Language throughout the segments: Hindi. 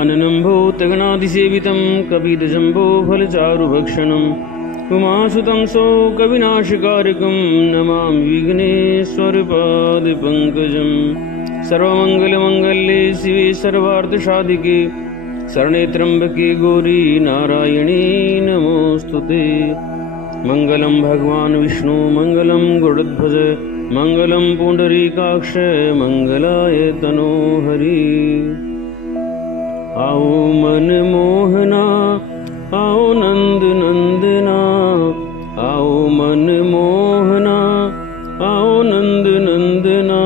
गजाननं भूतगणाधिसेवितं कपितजम्बो फलचारुभक्षणम् उमासुतं शोकविनाशकारिकं नमामि विघ्नेश्वरपादपङ्कजम्। सर्वमङ्गलमङ्गल्ये शिवे सर्वार्थसाधिके शरणे त्र्यम्बके गौरी नारायणी नमोऽस्तुते। मङ्गलं भगवान् विष्णु मङ्गलं गरुडध्वज मङ्गलं पुण्डरीकाक्ष मङ्गलाय तनोहरि। आओ मनमोहना आओ नंद नंदना आओ मनमोहना आओ नंद नंदना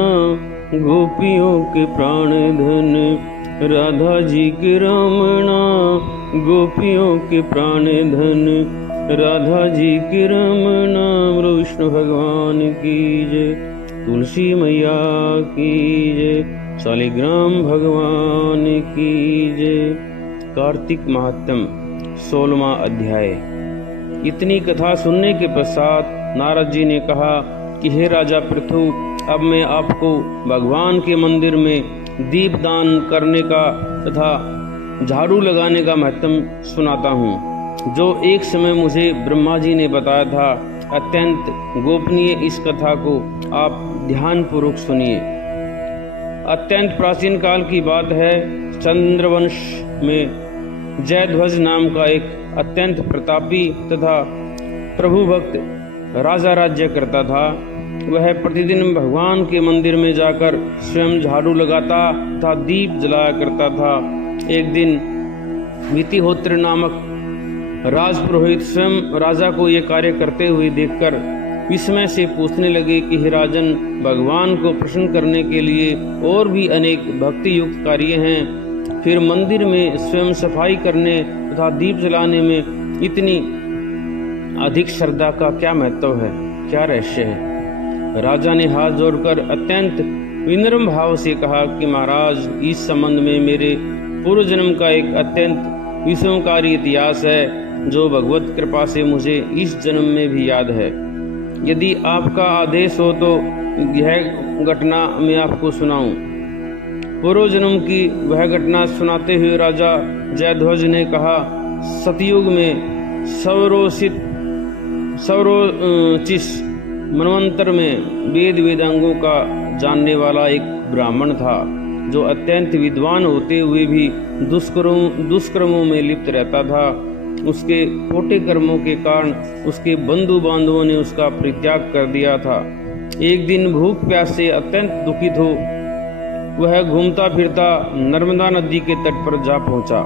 गोपियों के प्राण धन राधा जी के रमणा गोपियों के प्राण धन राधा जी के रमणा। विष्णु भगवान की जय, तुलसी मैया की जय, शालिग्राम भगवान की जय। कार्तिक महात्म 16वां अध्याय। इतनी कथा सुनने के पश्चात नारद जी ने कहा कि हे राजा पृथु, अब मैं आपको भगवान के मंदिर में दीपदान करने का तथा झाड़ू लगाने का महत्व सुनाता हूँ, जो एक समय मुझे ब्रह्मा जी ने बताया था। अत्यंत गोपनीय इस कथा को आप ध्यान पूर्वक सुनिए। अत्यंत प्राचीन काल की बात है। चंद्रवंश में जयध्वज नाम का एक अत्यंत प्रतापी तथा प्रभु भक्त राजा राज्य करता था। वह प्रतिदिन भगवान के मंदिर में जाकर स्वयं झाड़ू लगाता तथा दीप जलाया करता था। एक दिन वितिहोत्र नामक राजपुरोहित स्वयं राजा को ये कार्य करते हुए देखकर विस्मय से पूछने लगे कि हे राजन, भगवान को प्रसन्न करने के लिए और भी अनेक भक्ति युक्त कार्य हैं, फिर मंदिर में स्वयं सफाई करने तथा दीप जलाने में इतनी अधिक श्रद्धा का क्या महत्व है, क्या रहस्य है। राजा ने हाथ जोड़कर अत्यंत विनम्र भाव से कहा कि महाराज, इस संबंध में मेरे पूर्व जन्म का एक अत्यंत विस्मयकारी इतिहास है, जो भगवत कृपा से मुझे इस जन्म में भी याद है। यदि आपका आदेश हो तो यह घटना मैं आपको सुनाऊं। पूर्व जन्म की वह घटना सुनाते हुए राजा जयध्वज ने कहा, सतयुग में सौरोचिस मनवंतर में वेद वेदांगों का जानने वाला एक ब्राह्मण था, जो अत्यंत विद्वान होते हुए भी दुष्कर्मों में लिप्त रहता था। उसके खोटे कर्मों के कारण उसके बंधु बांधवों ने उसका परित्याग कर दिया था। एक दिन भूख प्यास से अत्यंत दुखित हो वह घूमता फिरता नर्मदा नदी के तट पर जा पहुंचा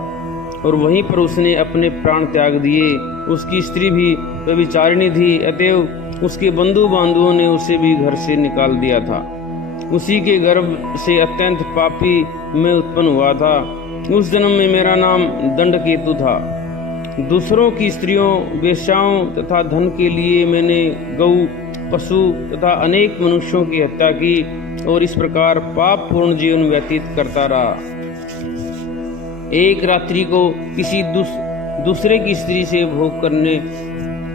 और वहीं पर उसने अपने प्राण त्याग दिए। उसकी स्त्री भी व्यभिचारिणी थी, अतएव उसके बंधु बांधवों ने उसे भी घर से निकाल दिया था। उसी के गर्भ से अत्यंत पापी मैं उत्पन्न हुआ था। उस जन्म में मेरा नाम दंडकेतु था। दूसरों की स्त्रियों, वेश्याओं तथा धन के लिए मैंने गौ, पशु तथा अनेक मनुष्यों की हत्या की और इस प्रकार पाप पूर्ण जीवन व्यतीत करता रहा। एक रात्रि को किसी दूसरे की स्त्री से भोग करने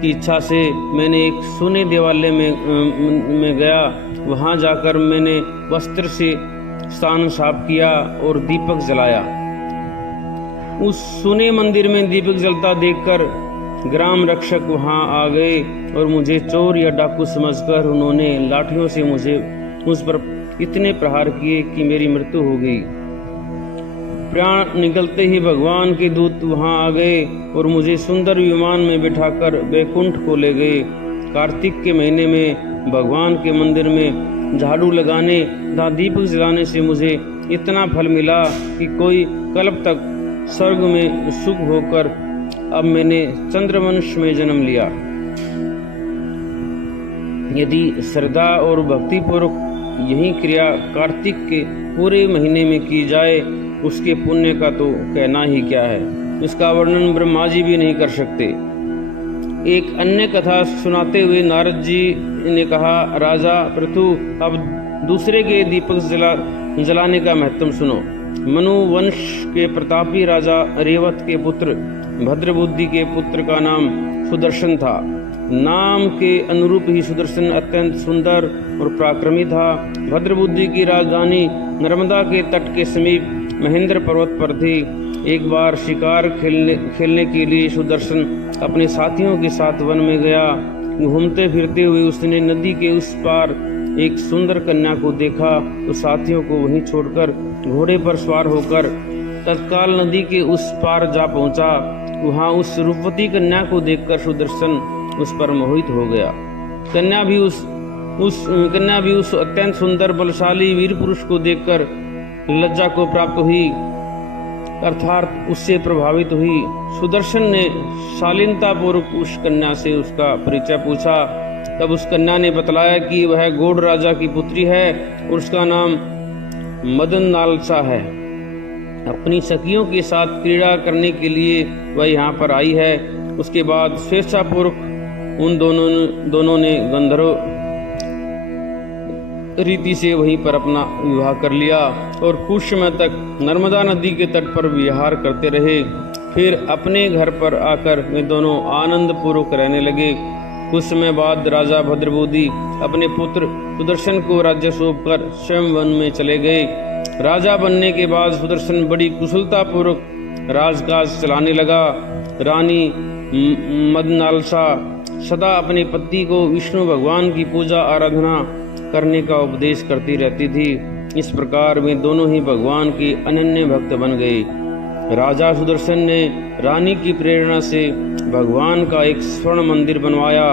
की इच्छा से मैंने एक सोने देवालय में गया। वहां जाकर मैंने वस्त्र से स्थान साफ किया और दीपक जलाया। उस सोने मंदिर में दीपक जलता देखकर ग्राम रक्षक वहां आ गए और मुझे चोर या डाकू समझकर उन्होंने लाठियों से मुझ पर इतने प्रहार किए कि मेरी मृत्यु हो गई। प्राण निकलते ही भगवान के दूत वहां आ गए और मुझे सुंदर विमान में बिठाकर वैकुंठ को ले गए। कार्तिक के महीने में भगवान के मंदिर में झाड़ू लगाने तथा दीपक जलाने से मुझे इतना फल मिला कि कोई कल्प तक स्वर्ग में सुख होकर अब मैंने चंद्रवंश में जन्म लिया। यदि श्रद्धा और भक्ति पूर्वक यही क्रिया कार्तिक के पूरे महीने में की जाए, उसके पुण्य का तो कहना ही क्या है। इसका वर्णन ब्रह्मा जी भी नहीं कर सकते। एक अन्य कथा सुनाते हुए नारद जी ने कहा, राजा पृथु, अब दूसरे के दीपक जलाने का महत्व सुनो। मनु वंश के प्रतापी राजा रेवत के पुत्र भद्रबुद्धि के पुत्र का नाम सुदर्शन था। नाम के अनुरूप ही सुदर्शन अत्यंत सुंदर और पराक्रमी था। भद्रबुद्धि की राजधानी नर्मदा के तट के समीप महेंद्र पर्वत पर थी। एक बार शिकार खेलने के लिए सुदर्शन अपने साथियों के साथ वन में गया। घूमते फिरते हुए उसने नदी के उस पार एक सुंदर कन्या को देखा तो साथियों को वहीं छोड़कर घोड़े पर सवार होकर तत्काल नदी के उस पार जा पहुंचा। वहां उस रूपवती कन्या को देखकर सुदर्शन उस पर मोहित हो गया। कन्या भी उस अत्यंत सुंदर बलशाली वीर पुरुष को देखकर लज्जा को प्राप्त हुई, अर्थात उससे प्रभावित हुई। सुदर्शन ने शालीनता पूर्वक उस कन्या से उसका परिचय पूछा। तब उस कन्या ने बतलाया कि वह गौड़ राजा की पुत्री है और उसका नाम मदन नालसा है। अपनी सखियों के साथ क्रीड़ा करने के लिए वह यहाँ पर आई है। उसके बाद स्वेच्छापूर्वक उन दोनों ने गंधर्व रीति से वहीं पर अपना विवाह कर लिया और कुछ समय तक नर्मदा नदी के तट पर विहार करते रहे। फिर अपने घर पर आकर वे दोनों आनंद पूर्वक रहने लगे। कुछ समय बाद राजा भद्रबुद्धि अपने पुत्र सुदर्शन को राज्य सौंपकर स्वयं वन में चले गए। राजा बनने के बाद सुदर्शन बड़ी कुशलता पूर्वक राजकाज चलाने लगा। रानी मदनालसा सदा अपने पति को विष्णु भगवान की पूजा आराधना करने का उपदेश करती रहती थी। इस प्रकार वे दोनों ही भगवान के अनन्य भक्त बन गए। राजा सुदर्शन ने रानी की प्रेरणा से भगवान का एक स्वर्ण मंदिर बनवाया।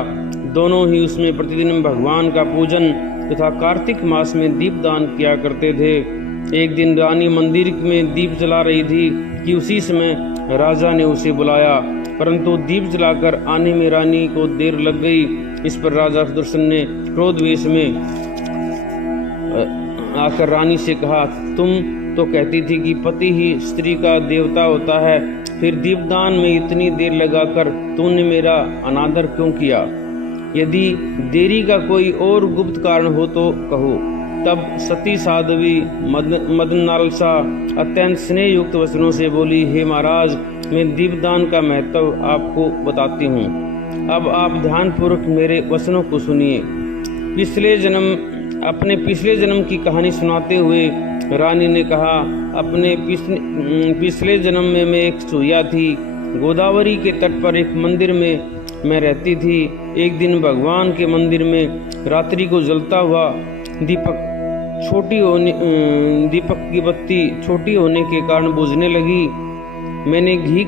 दोनों ही उसमें प्रतिदिन भगवान का पूजन तथा कार्तिक मास में दीपदान किया करते थे। एक दिन रानी मंदिर में दीप जला रही थी कि उसी समय राजा ने उसे बुलाया, परंतु दीप जलाकर आने में रानी को देर लग गई। इस पर राजा सुदर्शन ने क्रोधवेश में आकर रानी से कहा, तुम तो कहती थी कि पति ही स्त्री का देवता होता है, फिर दीपदान में इतनी देर लगाकर तूने मेरा अनादर क्यों किया? यदि देरी का कोई और गुप्त कारण हो तो कहो। तब सती साध्वी मदनालसा अत्यंत स्नेह युक्त वचनों से बोली, हे महाराज, मैं दीपदान का महत्व आपको बताती हूँ। अब आप ध्यानपूर्वक मेरे वचनों को सुनिए। अपने पिछले जन्म की कहानी सुनाते हुए रानी ने कहा, अपने पिछले जन्म में मैं एक चूहिया थी। गोदावरी के तट पर एक मंदिर में मैं रहती थी। एक दिन भगवान के मंदिर में रात्रि को जलता हुआ दीपक की बत्ती छोटी होने के कारण बुझने लगी। मैंने घी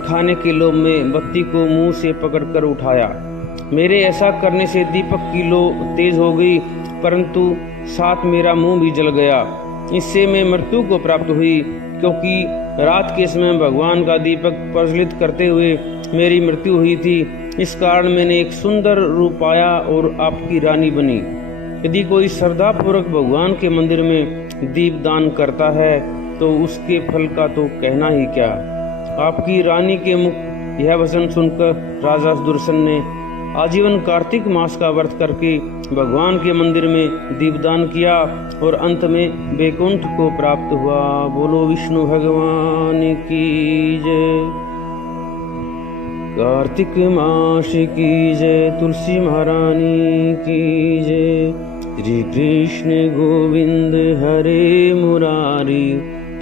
खाने के लोभ में बत्ती को मुंह से पकड़कर उठाया। मेरे ऐसा करने से दीपक की लो तेज हो गई, परंतु साथ मेरा मुंह भी जल गया। इससे मैं मृत्यु को प्राप्त हुई, क्योंकि रात के समय भगवान का दीपक प्रज्वलित करते हुए मेरी मृत्यु हुई थी। इस कारण मैंने एक सुंदर रूप पाया और आपकी रानी बनी। यदि कोई श्रद्धा पूर्वक भगवान के मंदिर में दीप दान करता है तो उसके फल का तो कहना ही क्या। आपकी रानी के मुख यह वचन सुनकर राजा सुदर्शन ने आजीवन कार्तिक मास का व्रत करके भगवान के मंदिर में दीपदान किया और अंत में वैकुंठ को प्राप्त हुआ। बोलो विष्णु भगवान की जय। कार्तिक मास की जय। तुलसी महारानी की जय। श्री कृष्ण गोविंद हरे मुरारी,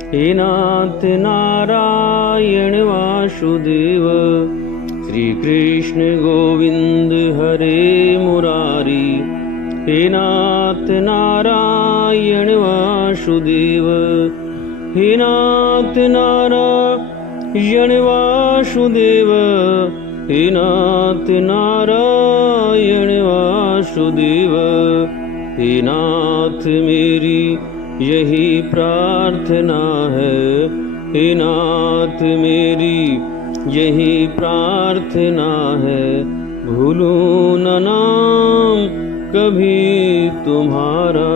हे नाथ नारायण वासुदेव। श्री कृष्ण गोविंद हरे मुरारी, हे नाथ नारायण वासुदेव। हे नाथ नारायण वासुदेव, हे नाथ नारायण वासुदेव। हे नाथ मेरी यही प्रार्थना है, हे नाथ मेरी यही प्रार्थना है। भूलूं न नाम कभी तुम्हारा।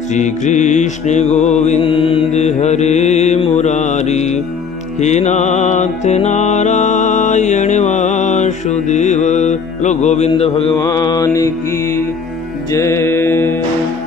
श्री कृष्ण गोविंद हरे मुरारी, हे नाथ नारायण वासुदेव। लो गोविंद भगवान की जय।